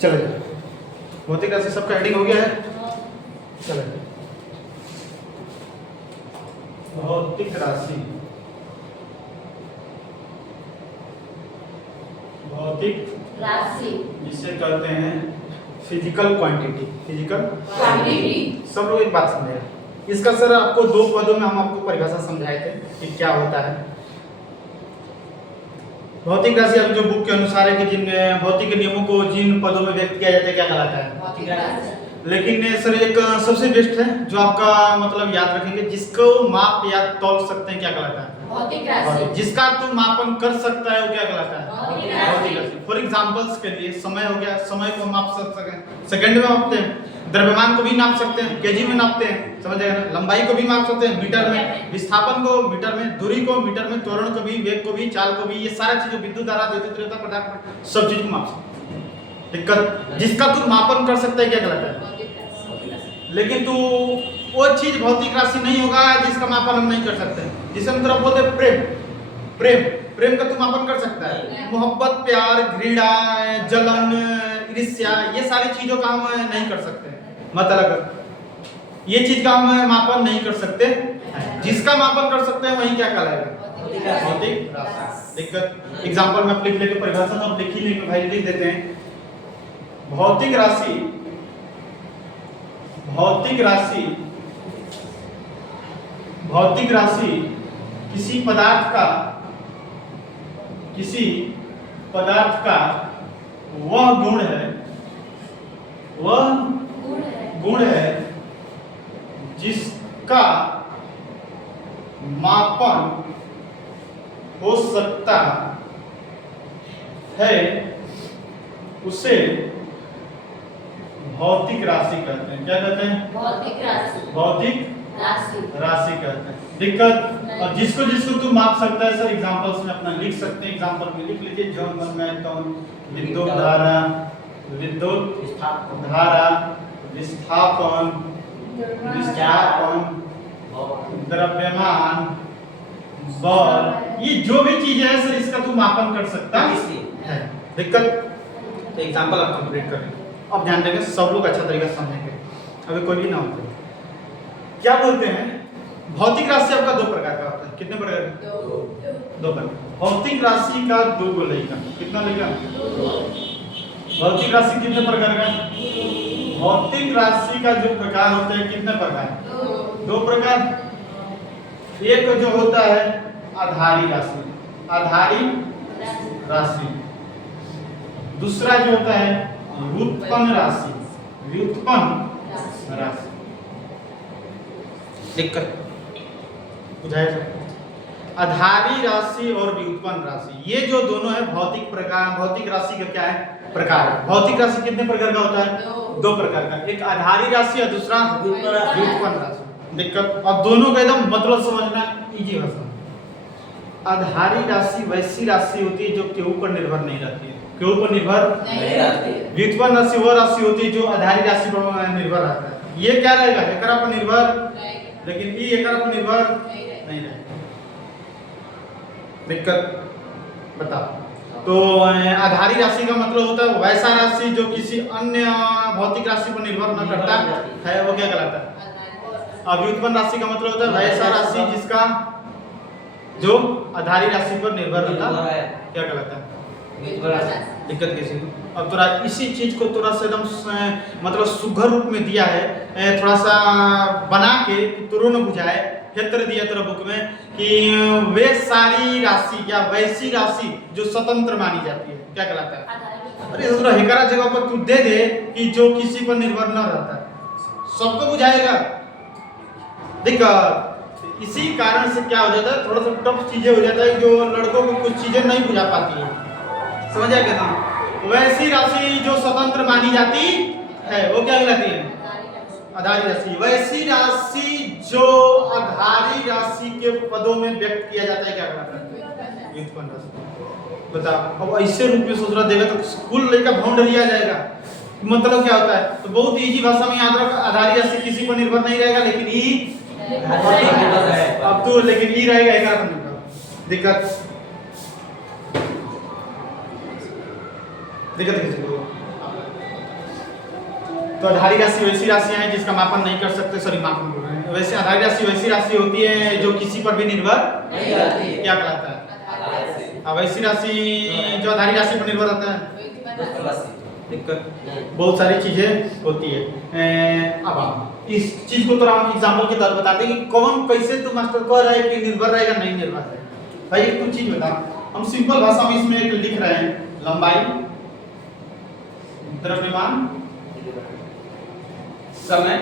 चले भौतिक राशि सबका हेडिंग हो गया है। चले भौतिक राशि, भौतिक राशि जिसे कहते हैं फिजिकल क्वांटिटी। फिजिकल क्वांटिटी सब लोग एक बात समझे। इसका सर आपको दो पदों में हम आपको परिभाषा समझाए थे कि क्या होता है भौतिक राशि। अब जो बुक के अनुसार है कि जिन भौतिक नियमों को जिन पदों में व्यक्त किया जाता है क्या कहलाता है भौतिक राशि। लेकिन सर एक सबसे बेस्ट है जो आपका मतलब याद रखेंगे, जिसको माप या तौल सकते हैं क्या कहलाता है भौतिक राशि। जिसका तू मापन कर सकता है वो क्या कहलाता है भौतिक राशि। फॉर एग्जांपल्स के लिए समय हो गया, समय को माप सकते हैं, सेकंड में मापते हैं, द्रव्यमान को भी नाप सकते हैं, केजी में नापते हैं, समझ गए ना, लंबाई को भी माप सकते हैं मीटर में, विस्थापन को मीटर में, दूरी को मीटर में, त्वरण को भी, वेग को भी, चाल को भी, ये सारा चीज विद्युत धारा, विद्युत तीव्रता, पदार्थ सब चीज को माप सकते हैं। दिक्कत जिसका तू मापन कर सकता है क्या कहलाता है लेकिन तू वो चीज भौतिक राशि नहीं होगा जिसका मापन हम नहीं कर सकते। जिसे हम तरफ बोलते हैं प्रेम, प्रेम प्रेम का तू मापन कर सकता है। मोहब्बत, प्यार, घृणा, जलन, ईर्ष्या, ये सारी चीजों का हम नहीं कर सकते। मतलब ये चीज का हम मापन नहीं कर सकते। जिसका मापन कर सकते हैं वही क्या कहलाएगा भौतिक राशि। दिक्कत एग्जांपल में आप लिख लेके परिभाषा तो आप लिख ही लेंगे भाई, लिख देते हैं भौतिक राशि। भौतिक राशि, भौतिक राशि किसी पदार्थ का, किसी पदार्थ का वह गुण है, वह गुण है जिसका मापन हो सकता है, उसे भौतिक राशि कहते हैं। क्या कहते हैं भौतिक राशि। भौतिक राशि राशि कहते हैं। दिक्कत और जिसको जिसको तू माप सकता है सर एग्जांपल्स में अपना लिख सकते हैं। एग्जांपल में लिख लीजिए जौन मन में तो विद्युत धारा, विद्युत धारा, विस्थापन, विस्थापन, द्रव्यमान, बल, ये जो भी चीज है सर इसका तू मापन कर सकता है। दिक्कत तो एग्जांपल आप कंप्लीट करें। अब ध्यान देंगे सब लोग अच्छा तरीका से समझेंगे, अभी कोई भी ना होता। क्या बोलते हैं भौतिक राशि आपका दो प्रकार का होता है। कितने प्रकार का? दो प्रकार। भौतिक राशि का दो गो लेगा, कितना लेगा? भौतिक राशि कितने प्रकार का? भौतिक राशि का जो प्रकार होते हैं कितने प्रकार? दो प्रकार। एक जो होता है आधारी राशि, आधारी राशि। दूसरा जो होता है व्युत्पन्न राशि, व्युत्पन्न राशि। दिक्कत बुझाया जाए? आधारी राशि और व्युत्पन्न राशि ये जो दोनों है भौतिक प्रकार, भौतिक राशि का क्या है प्रकार है। भौतिक राशि कितने प्रकार का होता है? दो प्रकार का, एक आधारी राशि और दूसरा व्युत्पन्न राशि। दिक्कत अब दोनों का एकदम मतलब समझना इजी भाषा। आधारी राशि वैसी राशि होती है जो केहू पर निर्भर नहीं रहती है, केहू पर निर्भर नहीं रहती है। व्युत्पन्न राशि वो राशि होती है जो आधारी राशि पर निर्भर रहता है। ये क्या रहेगा एकरा पर निर्भर, लेकिन ई एकरा पर निर्भर नहीं रहेगा। दिक्कत बता। तो आधारी राशि का मतलब होता है वैसा राशि जो किसी अन्य भौतिक राशि पर निर्भर न करता है, वो क्या कहलाता है? अब व्युत्पन्न राशि का मतलब होता है वैसा राशि जिसका जो आधारी राशि पर निर्भर रहता है, क्या कहलाता है? दिक्कत किसी को। अब थोड़ा इसी चीज को थोड़ा सा एकदम मतलब सुघर रूप में दिया है, थोड़ा सा बना के तुरंत न बुझाए, क्षेत्र दिया तेरा बुक में कि वे सारी राशि या वैसी राशि जो स्वतंत्र मानी जाती है क्या कहलाता है? अरे थोड़ा हेकरा जगह पर तू दे दे कि जो किसी पर निर्भर न रहता है, सबको बुझाएगा। दिक्कत इसी कारण से क्या हो जाता है थोड़ा सा टफ चीजें हो जाता है जो लड़कों को कुछ चीजें नहीं बुझा पाती है। समझ आया क्या? वैसी राशि जो स्वतंत्र मानी जाती है वो क्या कहलाती है? आधारी राशि। वैसी राशि जो आधारी राशि के पदों में व्यक्त किया जाता है क्या कहलाता है? व्युत्पन्न राशि। बता अब ऐसे रूप में सोच रहा देगा तो स्कूल लेकर भाउंड लिया जाएगा। मतलब क्या होता है? तो बहुत इजी भाषा में याद रख, आधारी राशि किसी पर निर्भर नहीं रहेगा लेकिन ई अब तो लेकिन ई रहेगा एक पर निर्भर। दिक्कत दिक्कत किसी को तो आधारी राशि वैसी राशियां हैं जिसका मापन नहीं कर सकते, सॉरी मापन बोल रहे हैं, वैसे आधारी राशि वैसी राशि होती है जो किसी पर भी निर्भर नहीं रहती है। क्या कहलाता है? अब वैसी राशि जो आधारी राशि पर निर्भर रहता है, दिक्कत बहुत सारी चीजें होती है। अब आप इस चीज को थोड़ा हम एग्जांपल के तौर पर बताते हैं कि कौन कैसे तू मास्टर कह रहा है कि निर्भर रहेगा नहीं निर्भर रहेगा। भाई एक कुछ चीज बता, हम सिंपल भाषा में इसमें एक लिख रहे हैं, लंबाई, द्रव्यमान, समय,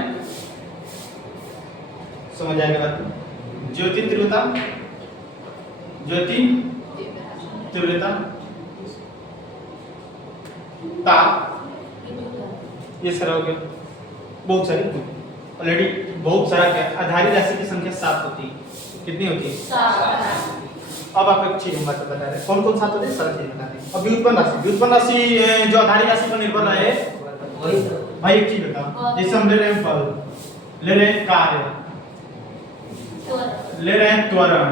समझ आएगा बात, ज्योति तीव्रता, ज्योति तीव्रता, ताप, ये सारा हो गया। बहुत सारी ऑलरेडी बहुत सारा क्या आधारी राशि की संख्या 7 होती है। कितनी होती है? अब आप एक चीज हम बता रहे हैं, कौन कौन 7 होते हैं सारा चीज बताते हैं। अब व्युत्पन्न राशि जो आधारी राशि पर निर्भर रहे, भाई एक चीज बता, जैसे हम ले रहे हैं बल, ले रहे हैं कार्य, ले रहे हैं त्वरण,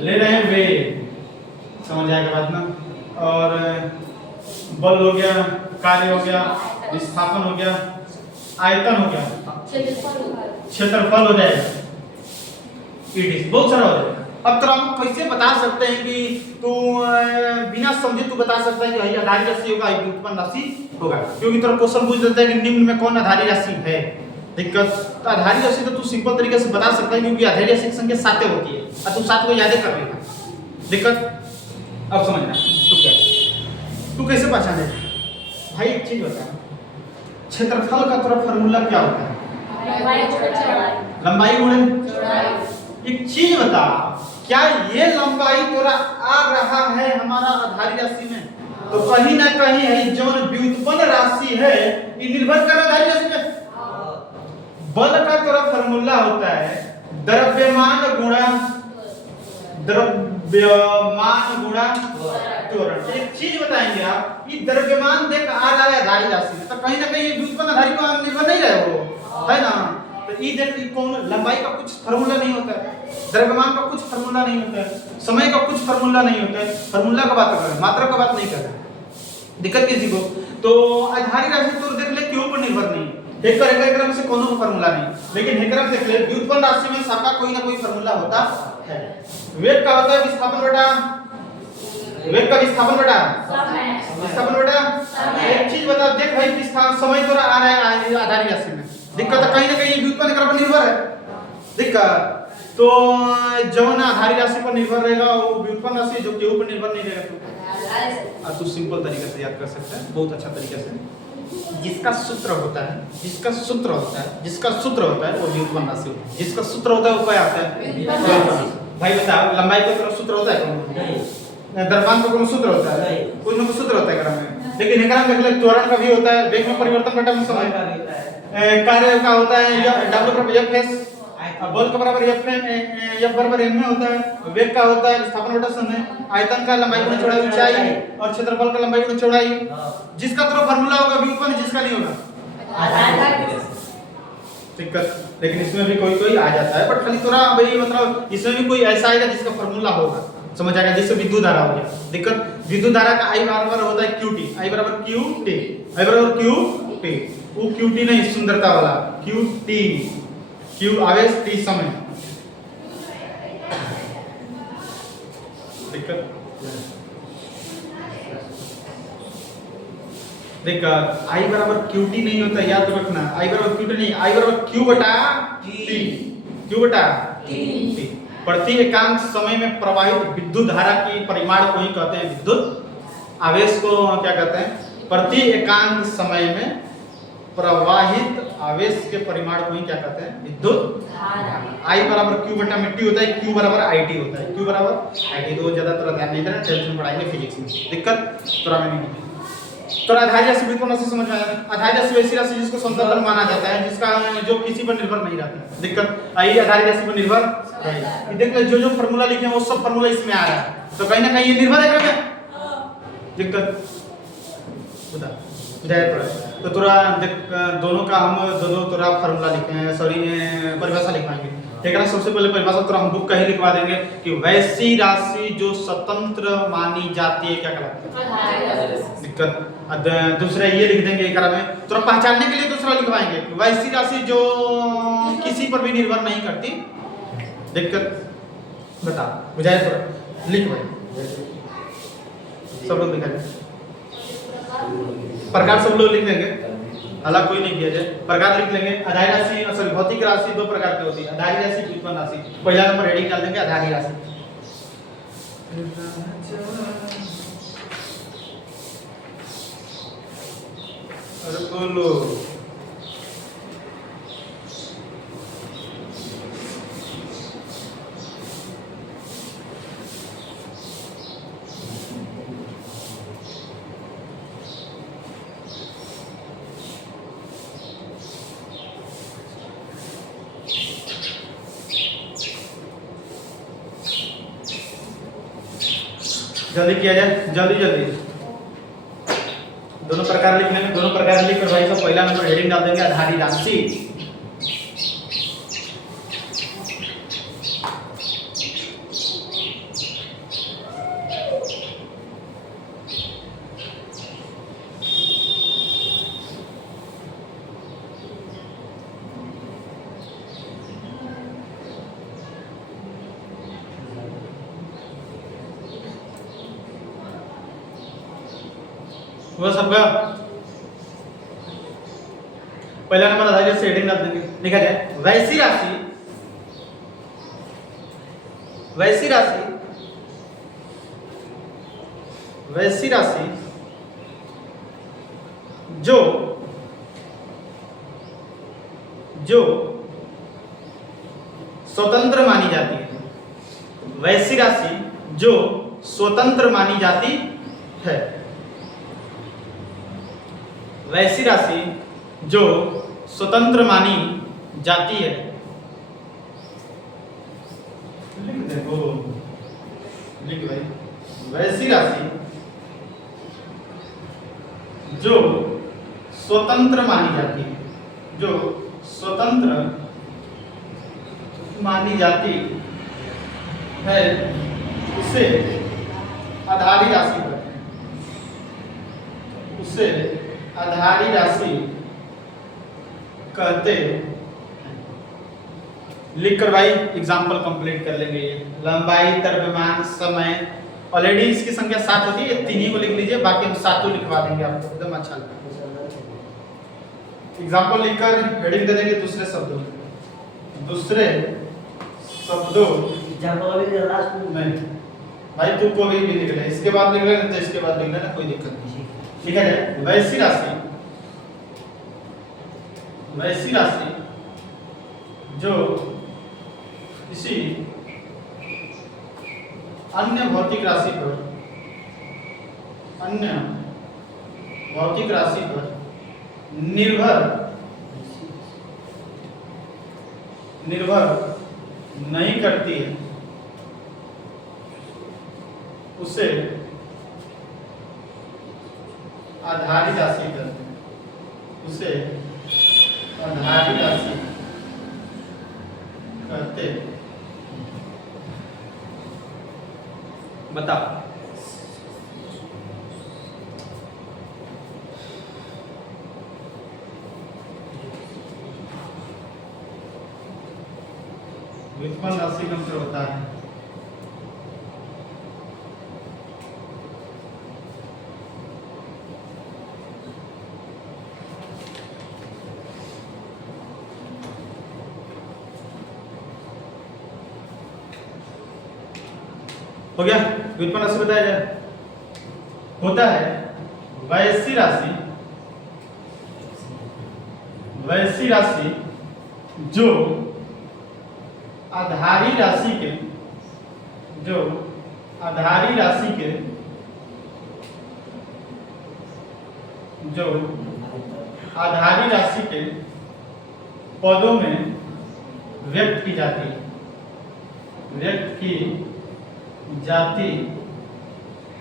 ले रहे हैं वेग, समझ आएगा बात ना। और बल हो गया, कार्य हो गया, विस्थापन हो गया, आयतन हो गया, क्षेत्रफल हो जाएगा, ईडीसी, बहुत सारा हो जाएगा। अब तो हम कैसे बता सकते हैं कि तू बिना समझे तू बता सकता है कि भाई आधारी राशि होगा, व्युत्पन्न राशि होगा, क्योंकि तेरा क्वेश्चन पूछ देता है कि निम्न में कौन आधारी राशि है। दिक्कत तो आधारी राशि तो तू सिंपल तरीके से बता सकता है क्योंकि आधारी राशि की संख्या 7 होती है और तू 7 को याद कर लेगा। दिक्कत अब समझना तू क्या, तू कैसे पहचानेगा? भाई एक चीज बता, क्षेत्रफल का तेरा फार्मूला क्या होता है? लंबाई गुणे चौड़ाई। एक चीज बता, क्या ये लंबाई तोरा आ रहा है हमारा आधारी राशि में? तो कहीं ना कहीं है जो व्युत्पन्न राशि है ये निर्भर कर आधारी राशि पे। बल का तोरा फार्मूला होता है द्रव्यमान गुणा त्वरण। एक चीज बताएंगे आप, ये द्रव्यमान देख आ रहा है आधारी राशि में, तो कहीं ना कहीं व्युत्पन्न आधारी पर निर्भर नहीं रहे वो, है ना। तो ये देख कौन, लंबाई का कुछ फार्मूला नहीं होता है, द्रव्यमान का कुछ फार्मूला नहीं होता है, समय का कुछ फार्मूला नहीं होता है। फार्मूला का बात कर रहे हैं, मात्रा का बात नहीं कर रहे हैं। दिक्कत किसी को तो आधारी राशि तो देख ले क्यों पर निर्भर नहीं, हेकर में से कोनो फार्मूला नहीं, लेकिन हेकर में देख ले व्युत्पन्न राशि में सबका कोई ना कोई फार्मूला होता है। वेग का होता है विस्थापन बटा, वेग का विस्थापन बटा विस्थापन बटा। एक चीज बता, देख भाई विस्थापन समय तो आ रहा है आधारी राशि में, दिक्कत है कहीं ना कहीं व्युत्पन्न कर पर निर्भर है। दिक्कत तो जो ना आधारी राशि पर निर्भर रहेगा वो व्युत्पन्न राशि जो केहू पर निर्भर नहीं रहेगा। तू सिंपल तरीके से याद कर सकता है, बहुत अच्छा तरीके से। जिसका सूत्र होता है, जिसका सूत्र होता है, जिसका सूत्र होता है वो व्युत्पन्न राशि होता है। जिसका सूत्र होता है वो क्या आता है? भाई बता, लंबाई का तरफ सूत्र होता है कौन? द्रव्यमान का कौन सूत्र होता है? कोई ना कोई सूत्र होता है क्रम में, लेकिन एकरा में देख ले त्वरण का भी होता है, वेग में परिवर्तन बटा में समय का होता है, कार्य का होता है W बराबर F, बल का बराबर F बराबर m में होता है, वेग का होता है विस्थापन बटा समय, आयतन का लंबाई गुणा चौड़ाई ऊंचाई और क्षेत्रफल का लंबाई गुणा चौड़ाई। जिसका तरफ फार्मूला होगा व्युत्पन्न, जिसका नहीं होगा दिक्कत। लेकिन इसमें भी कोई कोई आ जाता है, बट खाली थोड़ा भाई मतलब इसमें भी कोई ऐसा आएगा जिसका फार्मूला होगा, समझ आएगा। जैसे विद्युत धारा हो गया, दिक्कत विद्युत धारा का I बराबर होता है QT, I बराबर QT, I बराबर QT, वो QT नहीं सुंदरता वाला QT, Q आवेश T समय। दिक्कत देख I बराबर QT नहीं होता, याद रखना। I बराबर QT नहीं, I बराबर Q बटा T, Q बटा T। प्रति एकांक समय में प्रवाहित विद्युत धारा की परिमाण को ही कहते हैं विद्युत आवेश को क्या कहते हैं? प्रति एकांक समय में प्रवाहित आवेश के परिमाण को ही क्या कहते हैं? विद्युत धारा। I बराबर Q बटा में T होता है, Q बराबर IT होता है, Q बराबर IT। तो ज्यादा तरह ध्यान नहीं देना, 10th में पढ़ाएंगे फिजिक्स में, दिक्कत थोड़ा में नहीं। तो आधारी राशि व्युत्पन्न राशि समझ में आया। आधारी राशि वैसी राशि जिसको स्वतंत्र माना जाता है, जिसका जो किसी पर निर्भर नहीं रहती। दिक्कत आई आधारी राशि पर निर्भर है। देख ले जो जो फार्मूला लिखे हैं वो सब फार्मूला इसमें आ रहा है, तो कहीं ना कहीं ये निर्भर है करके। दिक्कत बता तो तोरा दोनों का हम दोनों तोरा फार्मूला लिखे हैं, सॉरी परिभाषा लिखवाएंगे। एक सबसे पहले परिभाषा तोरा हम बुक का ही लिखवा देंगे कि वैसी राशि जो स्वतंत्र मानी जाती है क्या कहलाती है? दूसरे ये लिख देंगे एकरा में थोड़ा पहचानने के लिए दूसरा लिखवाएंगे। वैसी राशि जो किसी पर भी निर्भर नहीं करती। दिक्कत बता बुझाए थोड़ा लिख भाई सब लोग लिखेंगे प्रकार सब लोग लिख देंगे अलग कोई नहीं किया जाए प्रकार लिख लेंगे। आधारी राशि सॉरी भौतिक राशि दो प्रकार की होती है आधारी राशि व्युत्पन्न राशि। पहला नंबर हेडिंग डाल देंगे आधारी राशि। अरे बोलो जल्दी किया जाए जल्दी जल्दी दोनों प्रकार लिख लेंगे। दोनों प्रकार लिख कर भाई सब पहला नंबर हेडिंग डाल देंगे आधारी राशि। वो सबका पहला नंबर आधारी से हेडिंग डाल देंगे। लिखा जाए वैसी राशि वैसी राशि वैसी राशि जो जो स्वतंत्र मानी जाती है। वैसी राशि जो स्वतंत्र मानी जाती है। वैसी राशि जो स्वतंत्र मानी जाती है। लिख देखो लिख भाई वैसी राशि जो स्वतंत्र मानी जाती है जो स्वतंत्र मानी जाती है उसे आधारी राशि कहते हैं। उसे आधारी राशि कहते हैं। लिख कर भाई एग्जाम्पल कंप्लीट कर लेंगे। ये लंबाई द्रव्यमान समय ऑलरेडी इसकी संख्या 7 होती है। ये तीन को लिख लीजिए बाकी हम 7 लिखवा देंगे आपको एकदम अच्छा लगेगा। एग्जाम्पल लिखकर हेडिंग दे देंगे दूसरे शब्दों नहीं भाई तू को भी लिख ले इसके बाद लिख लेना तो इसके बाद लिख लेना कोई दिक्कत नहीं। ठीक है वैसी राशि जो किसी अन्य भौतिक राशि पर निर्भर नहीं करती है उसे आधारी राशि कहते हैं। उसे आधारी राशि कहते हैं। बता व्युत्पन्न राशि का मतलब होता है हो गया। व्युत्पन्न राशि बताया जाए होता है वैसी राशि जो आधारी राशि के पदों में व्यक्त की जाती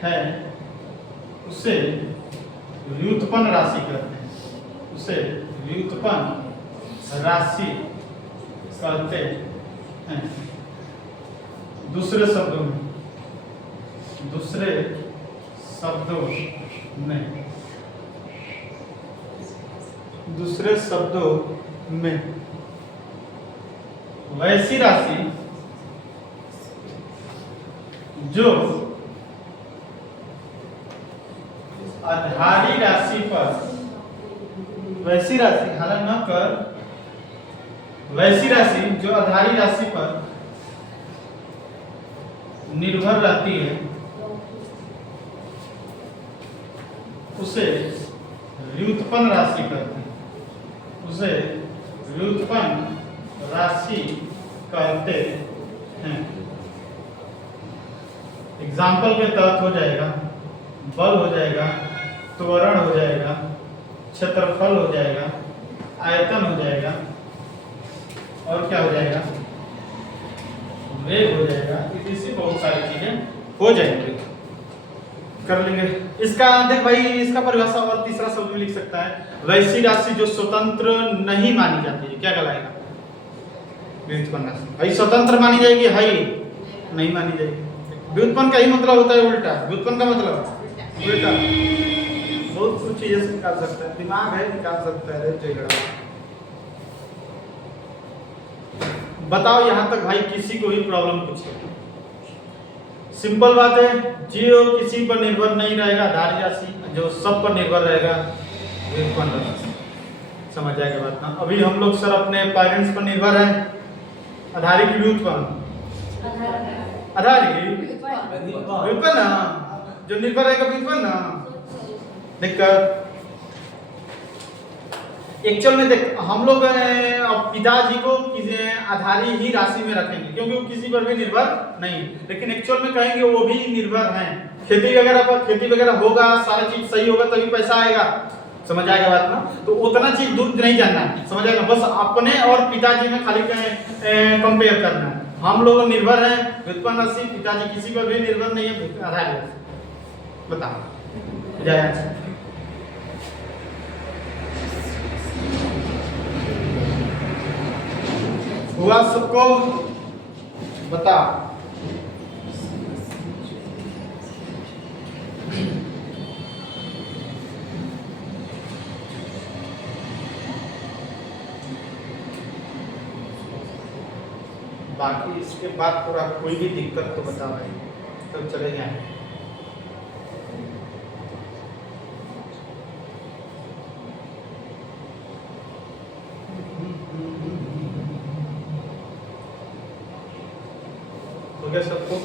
है उसे व्युत्पन्न राशि कहते हैं। उसे व्युत्पन्न राशि कहते हैं। दूसरे शब्दों में दूसरे शब्दों में वैसी राशि जो आधारी राशि पर, वैसी राशि हालांकि न कर, वैसी राशि जो आधारी राशि पर निर्भर रहती है उसे व्युत्पन्न राशि कहते हैं, उसे व्युत्पन्न राशि कहते हैं। एग्जाम्पल के तहत हो जाएगा बल हो जाएगा, त्वरण हो जाएगा, क्षेत्रफल हो जाएगा, आयतन हो जाएगा, और क्या हो जाएगा, वेग हो जाएगा। इसी बहुत सारी चीजें हो जाएंगी, कर लेंगे। इसका देख भाई, इसका परिभाषा और तीसरा शब्द में लिख सकता है, वैसी राशि जो स्वतंत्र नहीं मानी जाती है। क्या कहलाएगा? व्युत्पन्न राशि। भाई स्वतंत्र मानी जाएगी, है ही नहीं मानी जाएगी। व्युत्पन्न का ही मतलब होता है उल्टा। व्युत्पन्न का मतलब उल्टा। बहुत कुछ चीजें से निकाल सकता है, दिमाग है, निकाल सकता है। बताओ यहाँ तक भाई किसी को भी प्रॉब्लम पूछे? सिंपल बात है, जो किसी पर निर्भर नहीं रहेगा आधारी राशि, जो सब पर निर्भर रहेगा व्युत्पन्न राशि। समझ जाएगा बात ना? अभी हम लोग सर अपने पेरेंट्स पर निर्भर हैं, आधारी की व्युत्पन्न, आधारी व्युत्पन्न, जो निर्भर रहेगा व्युत्पन्न। देख एक्चुअल में देख, हम लोग पिताजी को आधारी ही राशि में रखेंगे क्योंकि वो किसी पर भी निर्भर नहीं, लेकिन एक्चुअल में कहेंगे वो भी निर्भर हैं। खेती वगैरह पर, खेती वगैरह होगा, सारा चीज सही होगा तभी पैसा आएगा। समझ आएगा बात ना? तो उतना चीज दूर नहीं जानना है, समझ आएगा? बस अपने और पिताजी में खाली कंपेयर करना है। हम लोग निर्भर हैं व्युत्पन्न राशि, पिताजी किसी पर भी निर्भर नहीं है आधारी राशि। बताओ जय। हुआ सबको? बता। बाकी इसके बाद पूरा कोई भी दिक्कत तो बता भाई, तब चले जाए। हो गया सबको?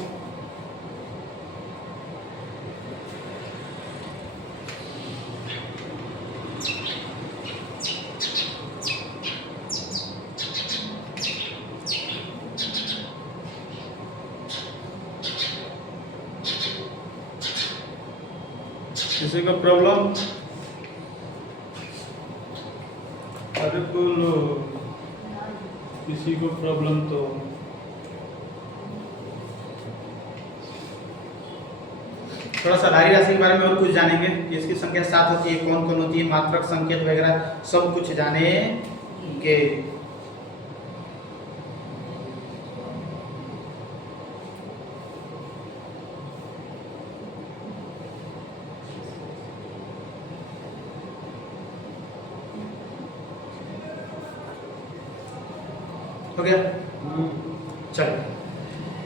किसी को प्रॉब्लम? अरे बोलो, किसी को प्रॉब्लम तो थोड़ा सा आधारी राशि के बारे में और कुछ जानेंगे। इसकी संख्या 7 होती है, कौन कौन होती है, मात्रक संकेत वगैरह सब कुछ जानेंगे। हो गया? चलो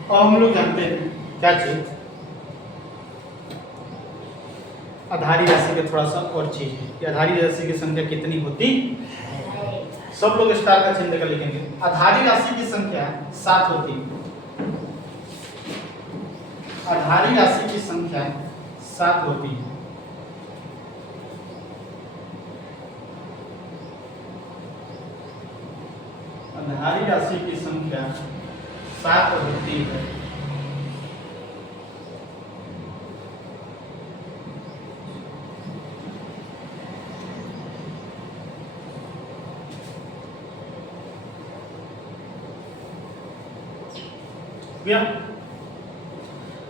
अब हम लोग जानते हैं क्या चीज, आधारी राशि का थोड़ा सा और चीज है कि आधारी राशि की संख्या कितनी होती है। सब लोग स्टार का चिन्ह देकर लिखेंगे। आधारी राशि की संख्या 7 होती है। आधारी राशि की संख्या 7 होती है। आधारी राशि की संख्या 7 होती है।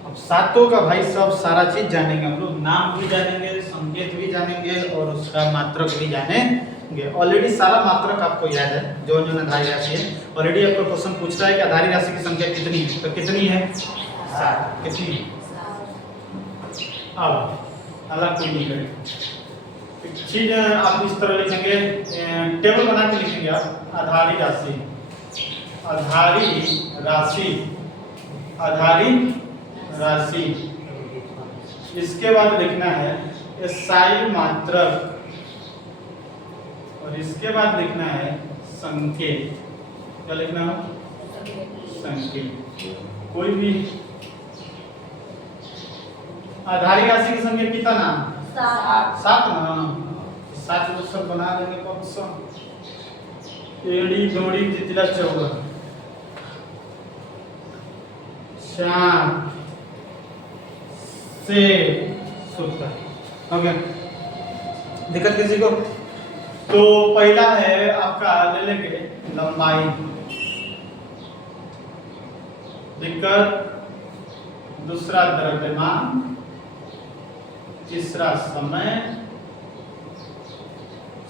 अब सातों का भाई सब सारा चीज जानेंगे हम लोग, नाम भी जानेंगे, संकेत भी जानेंगे और उसका मात्रक भी जानेंगे। ऑलरेडी सारा मात्रक आपको याद है जो जो आधारी राशि है। ऑलरेडी आपको क्वेश्चन पूछ रहा है कि आधारी राशि की संख्या कितनी है, तो कितनी है? 7। कितनी? अब अलग कोई नहीं करेगा। चीज आप इस तरह लिखेंगे, टेबल बना के लिखेंगे आप। आधारी राशि, आधारी राशि, आधारी राशि। इसके बाद लिखना है एसआई मात्रक, और इसके बाद लिखना है संकेत। क्या लिखना है? संकेत। कोई भी आधारी राशि की संख्या कितना नाम? 7 ना। 7 लोग सब बना देंगे कौन सा? एड़ी गौड़ी तितला चौगा 4 से सूत्र। ओके, दिक्कत किसी को? तो पहला है आपका ले लेंगे लंबाई, दिक्कत। दूसरा द्रव्यमान, तीसरा समय,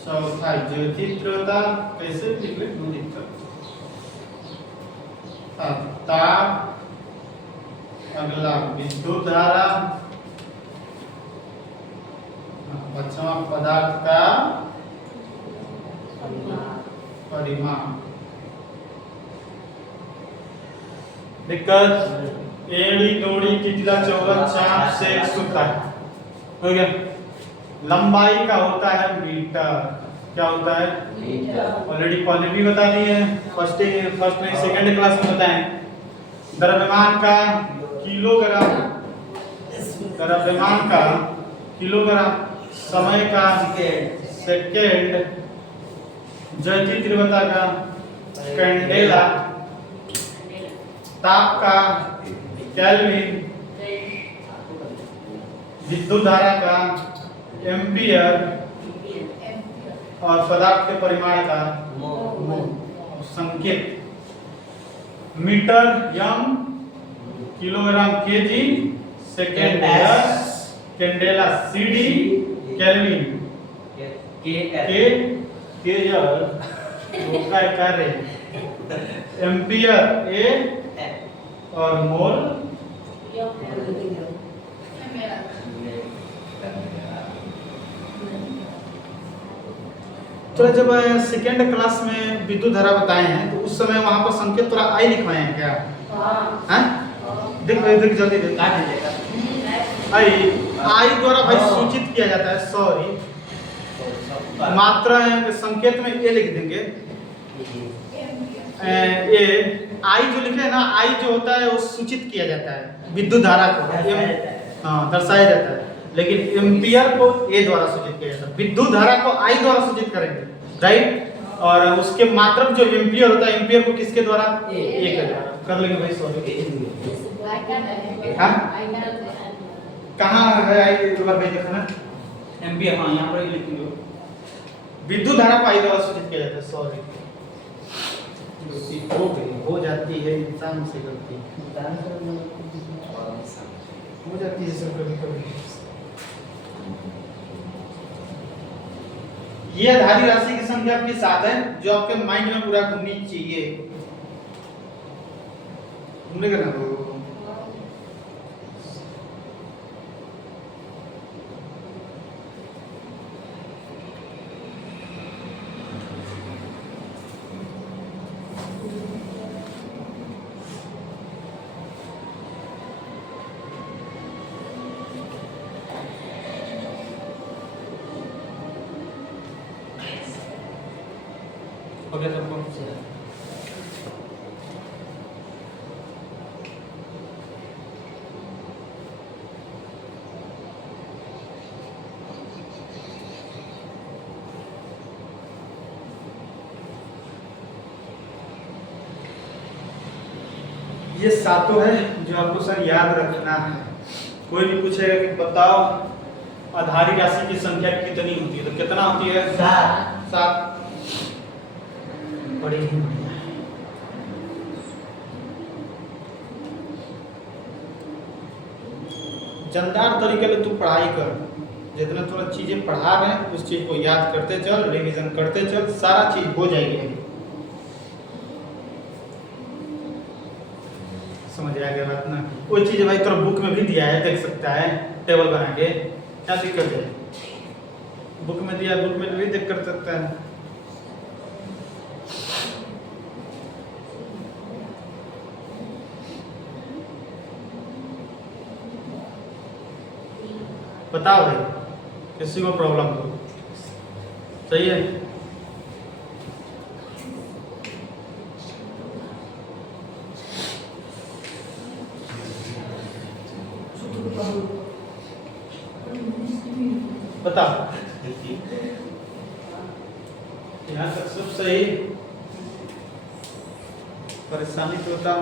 चौथा ज्योति तीव्रता, कैसे लिख ले दो दिक्कत, ताप, अगला विद्युत धारा, पांचवा पदार्थ का परिमाण। दिक्कत एड़ी दौड़ी तितला चौगा 4 से सूत्र हो गया। लंबाई का होता है मीटर। क्या होता है? मीटर। ऑलरेडी पहले भी बता दिए हैं, फर्स्ट नहीं सेकंड क्लास में बताएं। द्रव्यमान का किलोग्राम, द्रव्यमान का किलोग्राम, समय का सेकेंड, ज्योति तीव्रता का कैंडेला, ताप का केल्विन, विद्युत धारा का एम्पियर, और पदार्थ के परिमाण का मोल। संकेत metre M, kilogram KG, second S, candela CD, kelvin K कार्य, एम्पियर ए, और मोल तो जब सेकेंड क्लास में विद्युत धारा बताए हैं तो उस समय वहां पर संकेत थोड़ा आई लिखवाए हैं क्या? हैं? देख जल्दी देख। आई द्वारा भाई सूचित किया जाता है, सॉरी, मात्रा संकेत में ए लिख देंगे। ए आई जो लिखे है ना, आई जो होता है वो सूचित किया जाता है विद्युत धारा को, हाँ दर्शाया जाता है, लेकिन एम्पियर को ए द्वारा सूचित किया जाता है। विद्युत धारा को आई द्वारा सूचित करेंगे, राइट। और उसके मात्रक जो एम्पियर होता है, एम्पियर को किसके द्वारा? ए के द्वारा कर लेंगे भाई, सॉरी। कहाँ है आई? एक बार भाई देखो ना, एम्पियर, हाँ यहाँ पर ही लिखेंगे। विद्युत धारा को आई द्वारा सूचित किया जाता है, सॉरी हो जाती है इंसान से गलती हो जाती है सब कभी कभी। ये आधारी राशि की संख्या आपके साथ है, जो आपके माइंड में पूरा घूमनी चाहिए। घूमने का ना तो हो गया सबको। ये सातों है जो आपको सर याद रखना है। कोई भी पूछेगा कि बताओ आधारी राशि की संख्या कितनी होती है, तो कितना होती है? 7। बड़ी ही बढ़िया। जानदार तरीके से तू पढ़ाई कर, जितना थोड़ा चीजें पढ़ा रहे हैं उस चीज को याद करते चल, रिवीजन करते चल, सारा चीज हो जाएगी। समझ आ गया बात ना? वो चीज भाई तेरा बुक में भी दिया है, देख सकता है टेबल बना के, क्या दिक्कत है? बुक में दिया, बुक में भी देख कर सकता है। बताओ भाई, किसी को प्रॉब्लम हो? सही है। बताओ, यहाँ तक सब सही। परेशानी तो बताओ।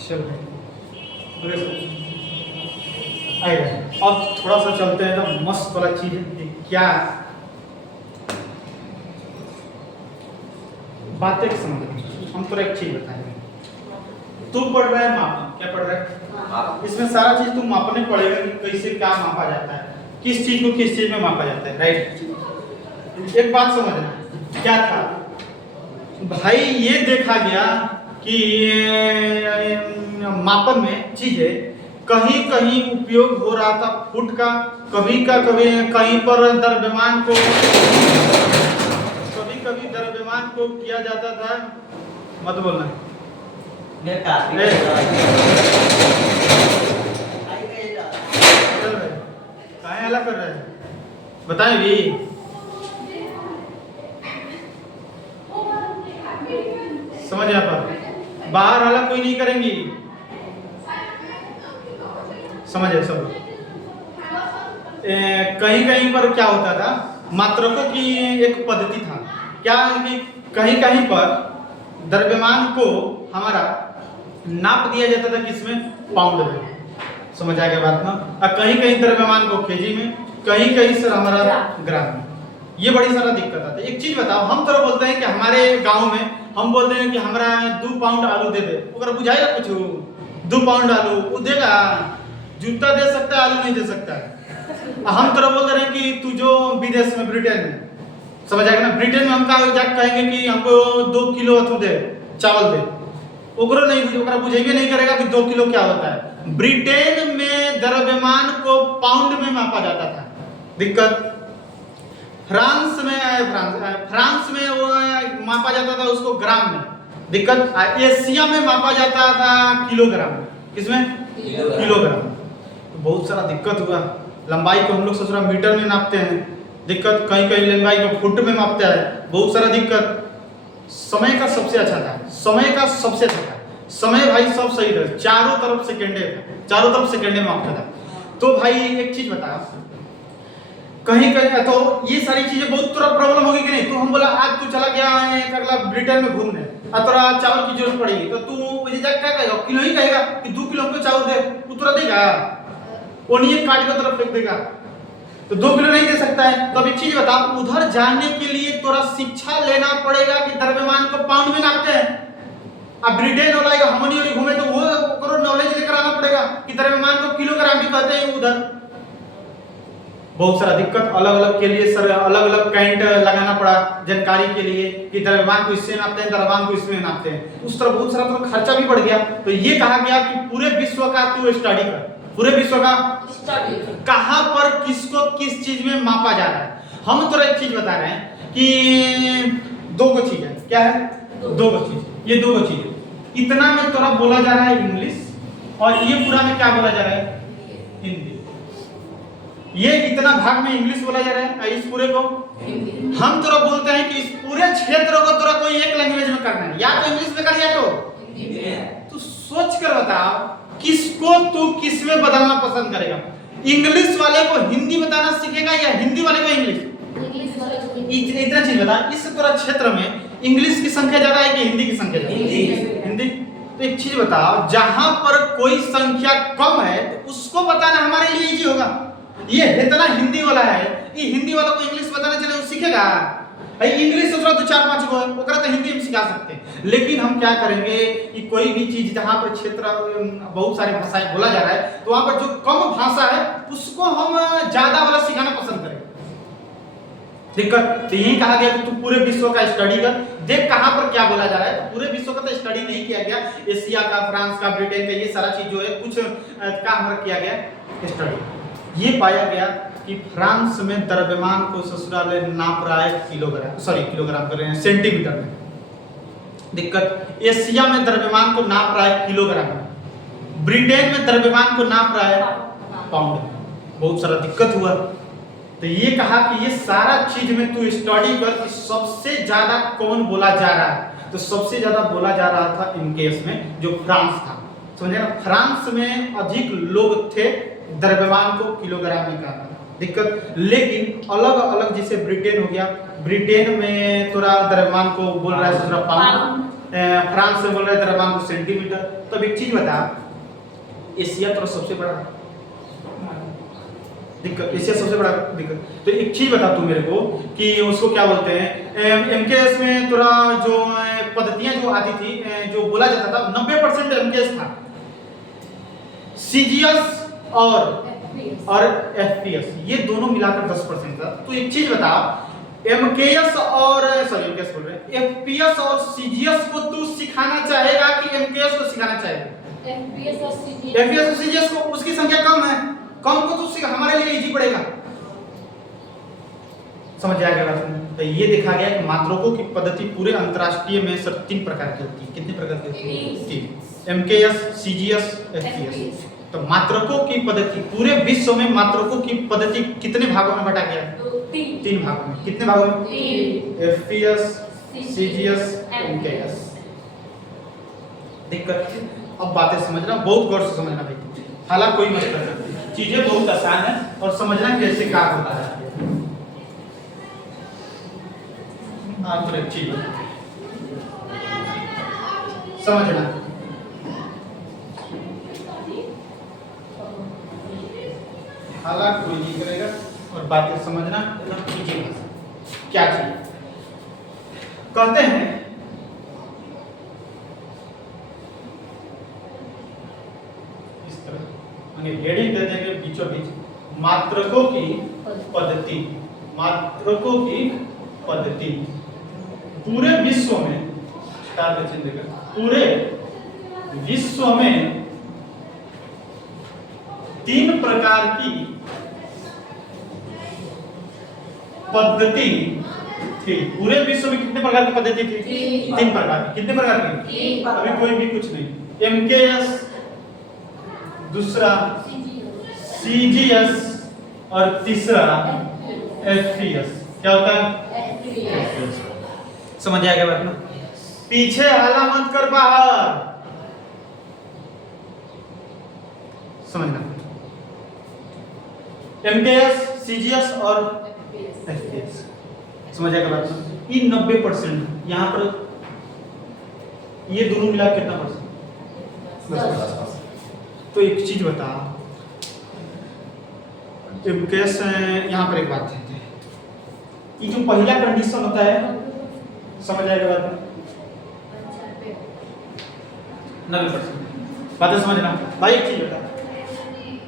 चलो आइए, अब थोड़ा सा चलते हैं तो मस्त वाला चीज है। क्या बातें समझ, हम तो एक चीज बताएंगे। तू पढ़ रहा है माप, क्या पढ़ रहा है? इसमें सारा चीज तुम मापने पड़ेगा कि कैसे क्या मापा जाता है, किस चीज को किस चीज में मापा जाता है, राइट। एक बात समझना, क्या था भाई, ये देखा गया कि मापन में चीजें कहीं कहीं उपयोग हो रहा था फुट का, कभी कहीं पर द्रव्यमान को किया जाता था। मत बोलना, काहे हल्ला कर रहे हैं? बताएं भी। समझ यहाँ पर बाहर हल्ला कोई नहीं करेंगी, समझे सब। कहीं कहीं पर क्या होता था, मात्रकों की एक पद्धति था, क्या कि कहीं कहीं पर द्रव्यमान को हमारा नाप दिया जाता था, किसमें? पाउंड में। समझ आ गया बात ना? और कहीं कहीं द्रव्यमान को केजी में, कहीं सर हमारा ग्राम में। ये बड़ी सारा दिक्कत आता है। एक चीज बताओ, हम तो बोलते हैं कि हमारे गांव में हम बोलते हैं कि हमारा 2 पाउंड आलू दे दे, अगर बुझाएगा कुछ 2 पाउंड आलू वो देगा? जूता दे सकता है, आलू नहीं दे सकता है। हम तो बोल रहे हैं कि तू जो विदेश में, ब्रिटेन में, समझ आएगा ना, ब्रिटेन में हम जाकर कहेंगे कि हमको 2 किलो अथु दे, चावल दे, ओकरो नहीं, ओकरा बुझेबे नहीं करेगा कि 2 किलो क्या होता है। ब्रिटेन में द्रव्यमान को पाउंड में मापा जाता था, दिक्कत। फ्रांस में वो मापा जाता था उसको ग्राम में, दिक्कत। एशिया में मापा जाता था किलोग्राम में, किसमें? किलोग्राम। तो बहुत सारा दिक्कत हुआ। लंबाई को हम लोग ससुरा मीटर में नापते हैं, दिक्कत। कहीं कहीं लंबाई को फुट में मापते हैं, बहुत सारा दिक्कत। समय का सबसे अच्छा था, समय भाई सब सही था, चारों तरफ सेकेंडे था, चारों तरफ सेकेंडे में मापता था। तो भाई एक चीज बता, कहीं कहीं तो ये सारी चीजें बहुत तुरा प्रॉब्लम होगी कि नहीं? तो हम बोला आज तू चला गया है अगला ब्रिटेन में घूमने, और तुरा चावल की जरूरत पड़ेगी, तो तू मुझे क्या कहेगा? किलो ही कहेगा कि 2 किलो हमको चावल दे, तू तुरा देगा? वो नहीं काट के तरफ फेंक देगा, तो 2 किलो नहीं दे सकता है। तो अब एक चीज बता, उधर जाने के लिए थोड़ा शिक्षा लेना पड़ेगा कि द्रव्यमान को पाउंड में नापते हैं। अब ब्रिटेन वाला हमनी वाली घूमे तो वो नॉलेज लेकर आना पड़ेगा कि द्रव्यमान को किलोग्राम भी कहते हैं उधर। बहुत सारा दिक्कत, अलग अलग के लिए सर अलग अलग कैंट लगाना पड़ा जानकारी के लिए कि द्रव्यमान को इससे नापते हैं, द्रव्यमान को इसमें नापते हैं। उस तरह बहुत सारा तो खर्चा भी बढ़ गया। तो ये कहा गया कि पूरे विश्व का तू स्टडी कर, पूरे विश्व का स्टडी, कहां पर किसको किस चीज में मापा जा रहा है। हम तो एक चीज बता रहे हैं कि 2 चीज है, क्या है? 2 चीज, ये 2 चीज। इतना में थोड़ा बोला जा रहा है इंग्लिश, और ये पूरा में क्या बोला जा रहा है? हिंदी। ये इतना भाग में इंग्लिश बोला जा रहा है, इस पूरे को हम थोड़ा बोलते हैं कि इस पूरे क्षेत्र को थोड़ा कोई एक लैंग्वेज में करना है, या तो इंग्लिश में कर, या तो सोच कर बताओ किसको तू किस में बदलना पसंद करेगा? इंग्लिश वाले को हिंदी बताना सीखेगा या हिंदी वाले को इंग्लिश? इतना चीज बता, इस तरह क्षेत्र में इंग्लिश की संख्या ज्यादा है कि हिंदी की संख्या ज्यादा है? हिंदी। तो एक चीज बताओ, जहां पर कोई संख्या कम है तो उसको बताना हमारे लिए इजी होगा। ये इतना हिंदी वाला है, ये हिंदी वाला को इंग्लिश बताना चले वो सीखेगा? भाई इंग्लिश सोच रहा तो 4-5 गो है, ओकरा तो हिंदी में सिखा सकते हैं। लेकिन हम क्या करेंगे कि कोई भी चीज जहां पर क्षेत्र बहुत सारे भाषाएं बोला जा रहा है, तो वहां पर जो कम भाषा है उसको हम ज्यादा वाला सिखाना पसंद करेंगे। दिक्कत तो यही कहा गया कि तू पूरे विश्व का स्टडी कर, देख कहां पर क्या बोला जा रहा है। पूरे विश्व का तो स्टडी नहीं किया गया, एशिया का, फ्रांस का, ब्रिटेन का, ये सारा चीज जो है कुछ का हमारा किया गया स्टडी। ये पाया गया कि फ्रांस में द्रव्यमान को ससुराल नाप रहा है किलोग्राम कर रहे हैं सेंटीमीटर में। दिक्कत एशिया में द्रव्यमान को नाप रहा है किलोग्राम में, ब्रिटेन में द्रव्यमान को नाप रहा है पाउंड में। बहुत सारा दिक्कत हुआ, तो ये कहा कि ये सारा चीज में तू स्टडी कर कि सबसे ज्यादा कौन बोला जा रहा है। तो सबसे ज्यादा बोला जा रहा था एमकेएस में, जो फ्रांस था, समझे ना। फ्रांस में अधिक लोग थे द्रव्यमान को किलोग्राम में कहना। दिक्कत लेकिन अलग अलग, जैसे ब्रिटेन हो गया, ब्रिटेन में थोड़ा द्रव्यमान को बोल रहा है थोड़ा पाउंड, फ्रांस में बोल रहा है द्रव्यमान को सेंटीमीटर। तो एक चीज बता, एशिया तो सबसे बड़ा दिक्कत, एशिया सबसे बड़ा दिक्कत। तो एक चीज बता तू मेरे को कि उसको क्या बोलते हैं, एमकेएस में थोड़ा जो पद्धतियां जो आती थी, जो बोला जाता था 90% एमकेएस था, सीजीएस और एफपीएस ये दोनों मिलाकर 10% था। तो एक चीज बता, एमकेएस और एमकेएस बोल रहे हैं, एफपीएस और सीजीएस को तू सिखाना चाहेगा कि एमकेएस को सिखाना चाहेगा? एफपीएस और सीजीएस को, उसकी संख्या कम है, कम को तो हमारे लिए इजी पड़ेगा। समझ आएगा बात में? तो ये देखा गया कि मात्रकों की पद्धति पूरे अंतरराष्ट्रीय में सिर्फ 3 प्रकार की होती है। कितने प्रकार की होती है? 3, एमकेएस, सीजीएस, एफपीएस। तो मात्रकों की पद्धति पूरे विश्व में, मात्रकों की पद्धति कितने भागों में बटा गया? 3 भागों में। कितने भागों में? FPS, CGS, MKS. दिक्कत, अब बातें समझना, बहुत गौर से समझना भाई, हालांकि कोई मतलब नहीं, चीजें बहुत आसान है और समझना कैसे काम होता है। आप एक चीज समझना, हालांकि कोई नहीं करेगा और बातें समझना कीजिएगा। क्या चीज कहते हैं, इस तरह हेडिंग दे देंगे बीचों बीच, मात्रकों की पद्धति। मात्रकों की पद्धति पूरे विश्व में, स्टार का चिन्ह देकर, पूरे विश्व में 3 प्रकार की पद्धति थी। पूरे विश्व में कितने प्रकार की पद्धति थी? 3 प्रकार की। कितने प्रकार की? अभी कोई भी कुछ नहीं। एमकेएस, दूसरा सीजीएस और तीसरा एफपीएस। क्या होता है? एफपीएस। समझ आ गया बात ना? पीछे हाला मत कर, बाहर समझना। एमकेएस, सीजीएस और एफपीएस, समझ आएगा बात ना? ये 90% यहाँ पर, ये दोनों मिला कितना परसेंट? 10%। तो एक चीज बता, एमकेएस यहाँ पर एक बात कहते हैं, ये जो पहला कंडीशन होता है, समझ आएगा बात ना? 90% बातें समझना भाई। एक चीज बता,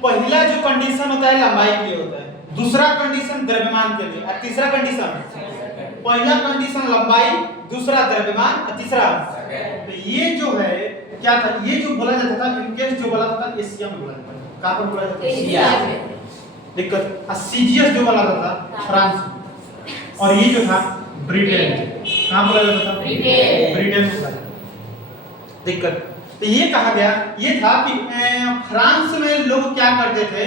पहला जो कंडीशन होता है लंबाई के लिए होता है, दूसरा कंडीशन द्रव्यमान के लिए, और तीसरा कंडीशन, पहला कंडीशन लंबाई, दूसरा द्रव्यमान और तीसरा। तो ये जो है क्या था, ये जो बोला जाता था एमकेएस जो बोला जाता था एशिया में बोला जाता था। कहां पर बोला जाता था? एशिया में। दिक्कत, और सीजीएस जो बोला जाता था फ्रांस में, और ये जो था ब्रिटेन। कहां बोला जाता था? ब्रिटेन में बोला जाता था। दिक्कत, तो ये कहा गया, ये था कि फ्रांस में लोग क्या करते थे,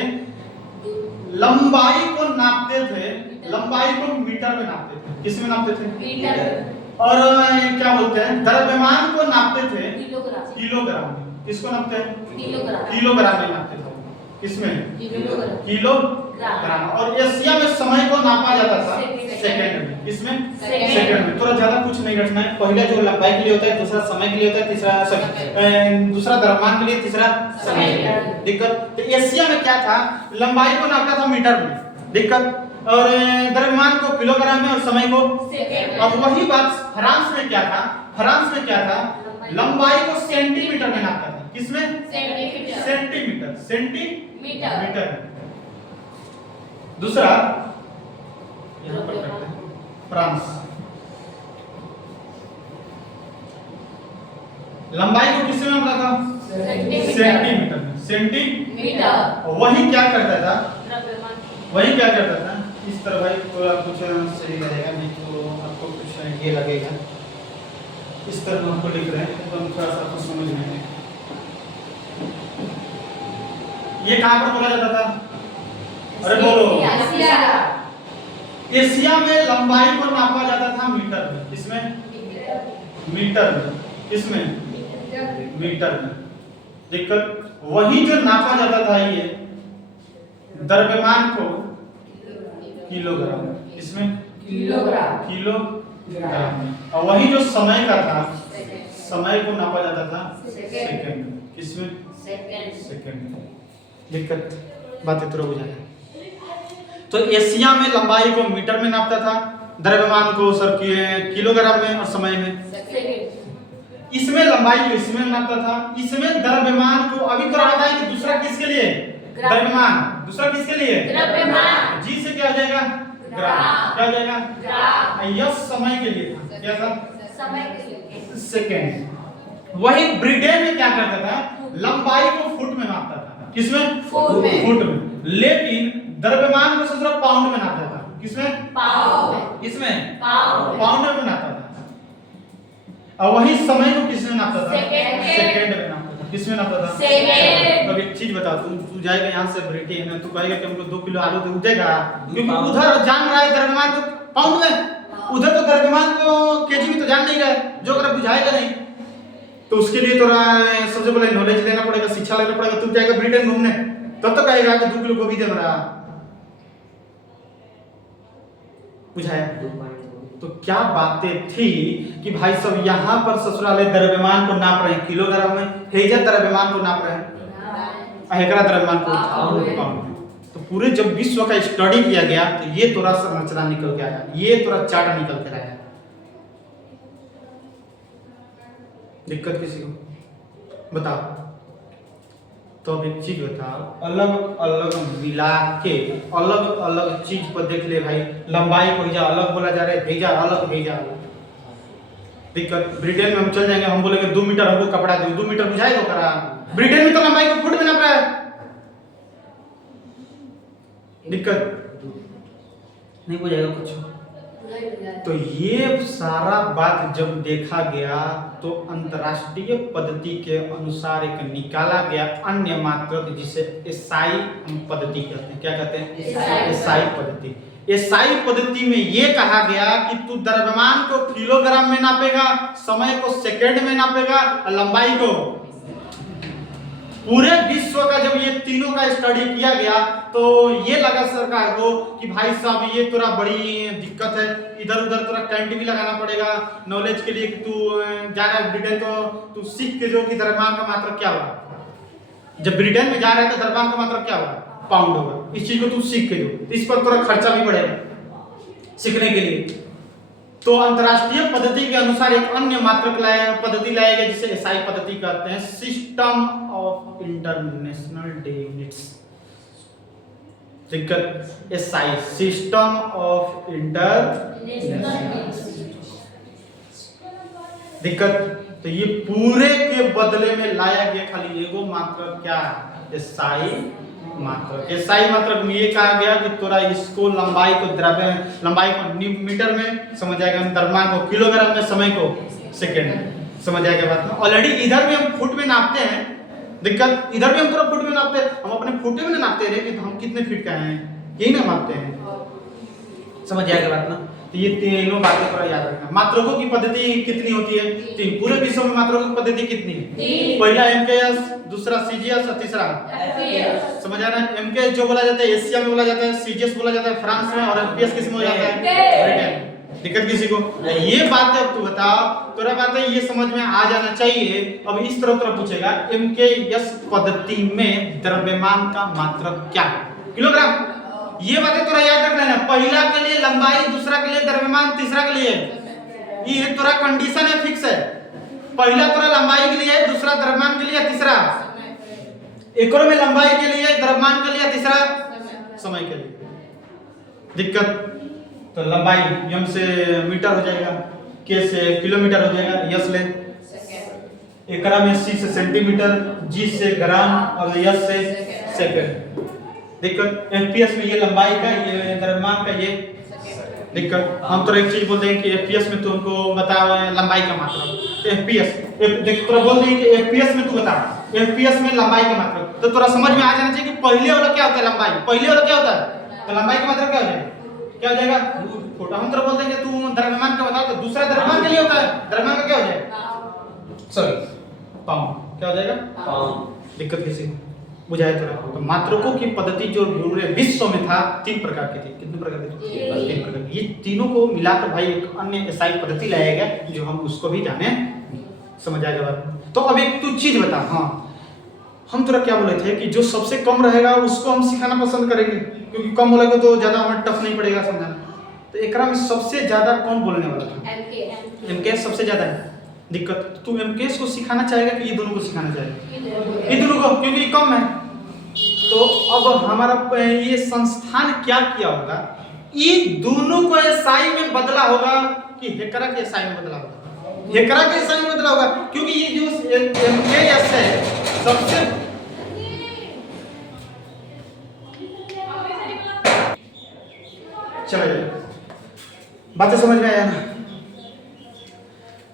लंबाई को नापते थे, लंबाई को मीटर में नापते थे। किस में नापते थे? मीटर। और क्या बोलते हैं, द्रव्यमान को नापते थे किलोग्राम में। किसको नापते हैं? किलोग्राम में नापते थे। किसमें? किलोग्राम। और एशिया में समय को नापा जाता था सेकंड में। किसमें? सेकंड में। थोड़ा ज्यादा कुछ नहीं रखना है, पहला जो लंबाई के लिए होता है, दूसरा समय के लिए होता है, दूसरा द्रव्यमान के लिए, तीसरा समय के लिए। दिक्कत, तो एशिया में क्या था, लंबाई को नापता था मीटर में। दिक्कत, और द्रव्यमान को किलोग्राम में और समय को सेकंड अब वही बात फ्रांस में क्या था? फ्रांस में क्या था? लंबाई को सेंटीमीटर में नापता था। किसमें? Centimetre centimetre, metre metre. दूसरा यहाँ पर करते हैं फ्रांस। लंबाई को किसमें नापता था? सेंटीमीटर में। मीटर वही क्या करता था? द्रव्यमान वही क्या करता था? इस तरह भाई थोड़ा कुछ सही लगेगा, नहीं तो आपको कुछ ये लगेगा। इस तरह हमको लिख रहे हैं तो हम थोड़ा सा कुछ समझ में आए। ये कहाँ पर बोला जाता था? अरे बोलो। एशिया एशिया में लंबाई को नापा जाता था मीटर में। किसमें? मीटर में। किसमें? मीटर में। दिक्कत वही जो नापा जाता था ये द्रव्यमान को किलोग्राम। इसमें किलोग्राम किलोग्राम में। और वही जो समय का था, समय को नापा जाता था सेकंड में। किसमें? सेकंड में। दिक्कत बातें तो बुझाया। तो एशिया में लंबाई को मीटर में नापता था, द्रव्यमान को सर किलोग्राम में और समय में। इसमें लंबाई को इसमें नापता था, इसमें द्रव्यमान को। अभी तो बताएं कि दूसरा किसके लिए? द्रव्यमान। दूसरा किसके लिए? द्रव्यमान। जी से क्या हो जाएगा? ग्राम। क्या हो जाएगा? ग्राम। यह समय के लिए था। क्या था? समय के लिए सेकंड। वही ब्रिटेन में क्या करता था? लंबाई को फुट में नापता था। किसमें? फुट में। लेकिन द्रव्यमान को सिर्फ पाउंड में नापता था। किसमें? पाउंड इसमें पाउंड पाउंड में नापता था। और वही समय को किसमें नापता था? सेकंड में नापता था। किसमें नापता था? सेकंड। अब एक चीज बता, तू जाएगा यहाँ से ब्रिटेन, तू कहेगा कि हमको 2 किलो आलू दे देगा, क्योंकि उधर जान रहा है द्रव्यमान को पाउंड में, उधर तो द्रव्यमान को केजी में तो जान नहीं रहा है, जो अगर बुझाएगा नहीं तो उसके लिए तो सबसे पहले नॉलेज लेना पड़ेगा, शिक्षा लेना पड़ेगा। तू जाएगा ब्रिटेन घूमने तब तो कहेगा कि 2 किलो गोभी दे रहा। बुझाया? तो क्या बातें थी कि भाई सब यहाँ पर ससुराल द्रव्यमान को नाप रहे हैं किलोग्राम में, हेजा द्रव्यमान को नाप रहे हैं, हेकरा द्रव्यमान को पाउंड में। तो पूरे जब विश्व का स्टडी किया गया तो ये तोरा संरचना निकल के आया, ये तोरा चार्ट निकल के आया। दिक्कत किसी को? बताओ। तो अब एक चीज बताओ, अलग अलग मिला के अलग अलग चीज पर देख ले भाई, लंबाई को भेजा अलग बोला जा रहा है, भेजा अलग, भेजा अलग। दिक्कत ब्रिटेन में हम चल जाएंगे, हम बोलेंगे 2 मीटर हमको कपड़ा दो, 2 मीटर बुझाएगा करा? ब्रिटेन में तो लंबाई को फुट में नाप रहा है। दिक्कत नहीं बुझाएगा कुछ। तो ये सारा बात जब देखा गया तो अंतरराष्ट्रीय पद्धति के अनुसार एक निकाला गया अन्य मात्रक, जिसे एसआई हम पद्धति कहते हैं। क्या कहते हैं? एसआई पद्धति। एसआई पद्धति में ये कहा गया कि तू द्रव्यमान को किलोग्राम में नापेगा, समय को सेकंड में नापेगा, लंबाई को। पूरे विश्व का जब ये तीनों का स्टडी किया गया तो ये लगा सरकार को कि भाई साहब ये तोरा बड़ी दिक्कत है, इधर उधर तोरा कैंट भी लगाना पड़ेगा नॉलेज के लिए कि तू जा रहा है ब्रिटेन तो तू सीख के जो कि द्रव्यमान का मात्रक क्या होगा। जब ब्रिटेन में जा रहा है तो द्रव्यमान का मात्रक क्या होगा? पाउंड होगा। इस चीज को तू सीख के जो, इस पर तोरा खर्चा भी बढ़ेगा सीखने के लिए। तो अंतरराष्ट्रीय पद्धति के अनुसार एक अन्य मात्रक पद्धति लाया गया जिसे एसआई पद्धति कहते हैं, सिस्टम ऑफ इंटरनेशनल यूनिट्स। दिक्कत एसआई सिस्टम ऑफ इंटरनेशनल। दिक्कत तो ये पूरे के बदले में लाया गया खाली एगो मात्रक, क्या? एसआई मात्रक। एसआई मात्रक में ये कहा गया कि तोरा इसको लंबाई को लंबाई को मीटर में समझ आएगा, द्रव्यमान को किलोग्राम में, समय को सेकंड में समझ आएगा बात ना। ऑलरेडी इधर भी हम फुट में नापते हैं। दिक्कत इधर भी हम थोड़ा फुट में नापते हैं, हम अपने फुट में नापते हैं कि हम कितने फीट का हैं, यही ना नापते हैं। समझ आएगा बात ना। तो ये तीनों बातें थोड़ा याद रखना। मात्रकों की पद्धति कितनी होती है? 3। पूरे विश्व में मात्रकों की पद्धति कितनी है? पहला एमकेएस, दूसरा सीजीएस और तीसरा एफपीएस। समझ आ रहा है? एमकेएस जो बोला जाता है एशिया में बोला जाता है, सीजीएस बोला जाता है फ्रांस में, और एफपीएस किस में हो जाता है? ब्रिटेन। दिक्कत किसी को? ये बात अब तू बता, तोरा बात है ये समझ में आ जाना चाहिए। अब इस तरह पूछेगा एमकेएस पद्धति में द्रव्यमान का मात्रक क्या? किलोग्राम। ये बातें थोड़ा याद रख लेना, पहला के लिए लंबाई, दूसरा के लिए द्रव्यमान, तीसरा के लिए ये थोड़ा कंडीशन है, फिक्स है। पहला थोड़ा लंबाई के लिए, दूसरा द्रव्यमान के लिए, तीसरा एक और में लंबाई के लिए, द्रव्यमान के लिए, तीसरा समय के लिए। दिक्कत तो लंबाई यम से मीटर हो जाएगा, के से किलोमीटर हो जाएगा, यस ले एकरा में सी से सेंटीमीटर, जी से ग्राम और यस से सेकंड। दिक्कत एफपीएस में ये लंबाई का, ये द्रव्यमान का, ये दिक्कत। हम तो एक चीज बोलते हैं कि एफपीएस में तुमको बता लंबाई का मात्रक, एफपीएस देख तोरा बोल दें कि एफपीएस में तू बता एफपीएस में लंबाई का मात्रक, तो तोरा समझ में आ जाना चाहिए कि पहले वाला क्या होता है लंबाई, पहले वाला क्या होता है, तो लंबाई का मात्रक क्या हो जाएगा, क्या हो जाएगा छोटा। हम तोरा बोलते हैं कि तू द्रव्यमान का बता, तो दूसरा द्रव्यमान के लिए होता है, द्रव्यमान का क्या हो जाएगा, सॉरी पाउंड, क्या हो जाएगा पाउंड। दिक्कत किसी बुझाए तो मात्रकों की पद्धति जो पूरे विश्व में था 3 प्रकार की थी। कितने प्रकार की थी? 3 प्रकार की। ये तीनों को मिलाकर भाई एक अन्य ऐसा पद्धति लाया गया जो हम उसको भी जाने, समझ आएगा बात। तो अब एक तू चीज बता, हाँ हम तुरा क्या बोले थे कि जो सबसे कम रहेगा उसको हम सिखाना पसंद करेंगे, क्योंकि कम बोलेगा तो ज्यादा हमें टफ नहीं पड़ेगा समझाना। तो एकरा में सबसे ज्यादा कौन बोलने वाला था? एमके सबसे ज्यादा है। दिक्कत तू एमकेएस को सिखाना चाहेगा कि ये दोनों को सिखाना चाहेगा? ये दोनों को, क्योंकि कम है। तो अब हमारा ये संस्थान क्या किया होगा, ये दोनों को एसआई में बदला होगा कि हेकरा के एसआई में बदला होगा? हेकरा के एसआई में बदला होगा, क्योंकि ये जो एमकेएस है सबसे चलिए बातें समझ में आया ना।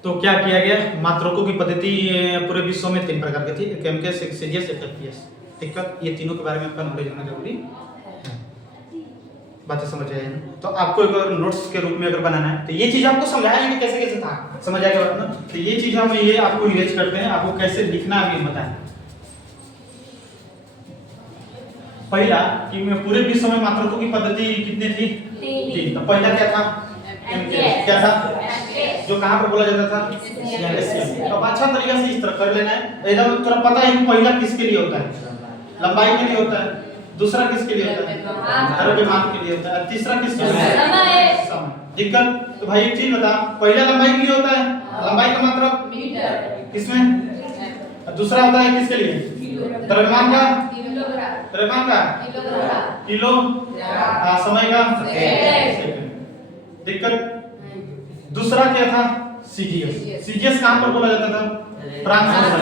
तो क्या किया गया, मात्रकों की पद्धति पूरे विश्व में 3 प्रकार की थी, एक एमकेएस, एक सीजीएस, एक एफपीएस। दिक्कत ये तीनों के बारे में आपका नॉलेज होना जरूरी है। बातें समझ आए ना? तो आपको एक और नोट्स के रूप में अगर बनाना है तो ये चीज आपको समझाया कि कैसे कैसे था, समझ आएगा बात ना। तो ये चीज हम ये आपको इरेज करते हैं, आपको कैसे लिखना है बताएं। पहला कि मैं पूरे विश्व में मात्रकों की पद्धति कितनी थी? 3। तो पहला क्या था? एमकेएस। क्या था? जो कहां पर बोला जाता था? एससीएम। अब अच्छा तरीका से इस तरह कर लेना है, एकदम तुरा पता है कि पहला किसके लिए होता है, लंबाई के लिए होता है, दूसरा किसके लिए होता है, द्रव्यमान के लिए होता है, तीसरा किसके लिए होता है, समय। दिक्कत तो भाई एक चीज बता, पहला लंबाई के लिए होता है, लंबाई का मात्रक मीटर किसमें, दूसरा होता है किसके लिए, द्रव्यमान का, द्रव्यमान का किलो, समय का सेकंड। दिक्कत दूसरा क्या था? सीजीएस। सीजीएस कहां पर बोला जाता था? ट्रांसवर्सल।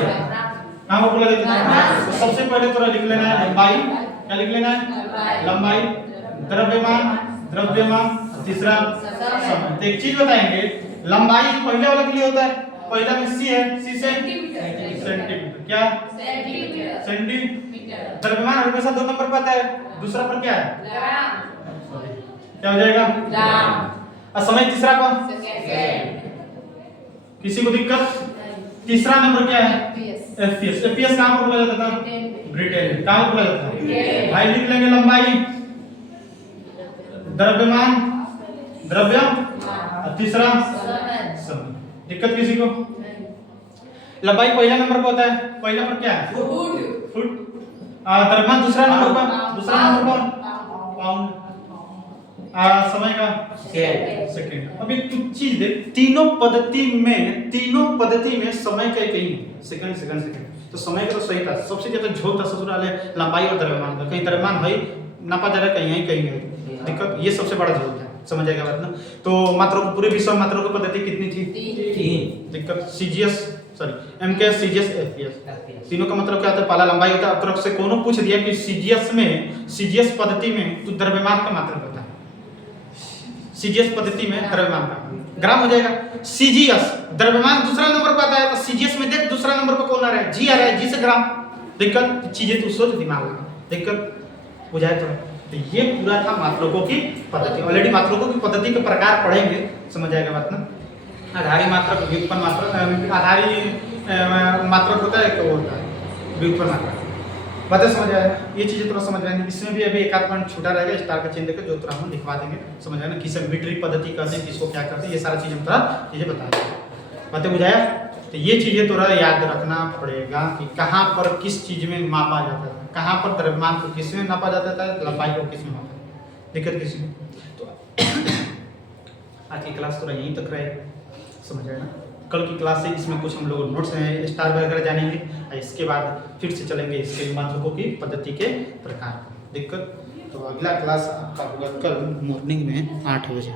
कहां पर बोला जाता था? तो सबसे पहले थोड़ा लिख लेना है लंबाई, क्या लिख लेना है? लंबाई, द्रव्यमान, द्रव्यमान, तीसरा समय। तो एक चीज बताएंगे, लंबाई पहले वाले के लिए होता है, पहला में सी है, सी से सेंटीमीटर, क्या सेंटीमीटर। द्रव्यमान हमेशा 2 नंबर पर आता है, दूसरा पर क्या है? क्या हो जाएगा? ग्राम। और समय तीसरा का किसी को दिक्कत? तीसरा नंबर क्या है? एफपीएस। एफपीएस कहां पर बोला जाता था? ब्रिटेन। कहां पर बोला जाता था? भाई लिख लेंगे लंबाई, द्रव्यमान, द्रव्य, तीसरा समय। दिक्कत किसी को? लंबाई पहला नंबर पर होता है, पहला पर क्या है? फुट। द्रव्यमान दूसरा नंबर पर, दूसरा नंबर पर पाउंड। समय का सेकंड। अब एक चीज देख, तीनों पद्धति में समय का एक ही है, सेकंड सेकंड सेकंड। तो समय का तो सही था, सबसे ज्यादा झोल था ससुराल है लंबाई और द्रव्यमान का। कहीं द्रव्यमान है नापा जा रहा है, कहीं है कहीं नहीं। दिक्कत ये सबसे बड़ा झोल था, समझ आएगा बात ना। तो मात्रा पूरे विश्व में मात्रा की पद्धति कितनी थी? 3। दिक्कत CGS, sorry MKS, CGS, FPS. तीनों का मतलब क्या होता है? पहला लंबाई होता है। तरफ से कोनो पूछ दिया कि सीजीएस पद्धति में तो द्रव्यमान का मात्रक होता है, सीजीएस पद्धति में द्रव्यमान का ग्राम हो जाएगा। सीजीएस द्रव्यमान दूसरा नंबर पर आता है, तो सीजीएस में देख दूसरा नंबर पर कौन आ रहा है? जी आ रहा है, जी से ग्राम। दिक्कत चीजें तू सोच दिमाग में, दिक्कत बुझाए तो ये पूरा था मात्रकों की पद्धति। ऑलरेडी मात्रकों की पद्धति के प्रकार पढ़ेंगे, समझ आएगा बात ना। आधारी मात्रक, व्युत्पन्न मात्रक, आधारी मात्रक होता है, क्या होता है व्युत्पन्न मात्रक। बातें समझ आया? ये चीजें थोड़ा समझ आएंगे। इसमें भी अभी एक आध पॉइंट छूटा रहेगा, स्टार का चिन्ह देकर जो थोड़ा हम लिखवा देंगे, समझ आएगा ना। किसे मीट्रिक पद्धति कहते हैं, किसको क्या करते हैं, ये सारा चीज हम थोड़ा चीजें बता देंगे। बातें बुझाया? तो ये चीजें थोड़ा याद रखना पड़ेगा कि कहाँ पर किस चीज में मापा जाता था, कहाँ पर द्रव्यमान को किस में नापा जाता था, लंबाई को किस में मापा। दिक्कत किसी में तो आज की क्लास थोड़ा यहीं तक रहे, समझ आया ना। कल की क्लास से इसमें कुछ हम लोग नोट्स हैं स्टार वगैरह जानेंगे और इसके बाद फिर से चलेंगे इसके मात्रकों की पद्धति के प्रकार। दिक्कत तो अगला क्लास आपका होगा कल मॉर्निंग में 8 बजे।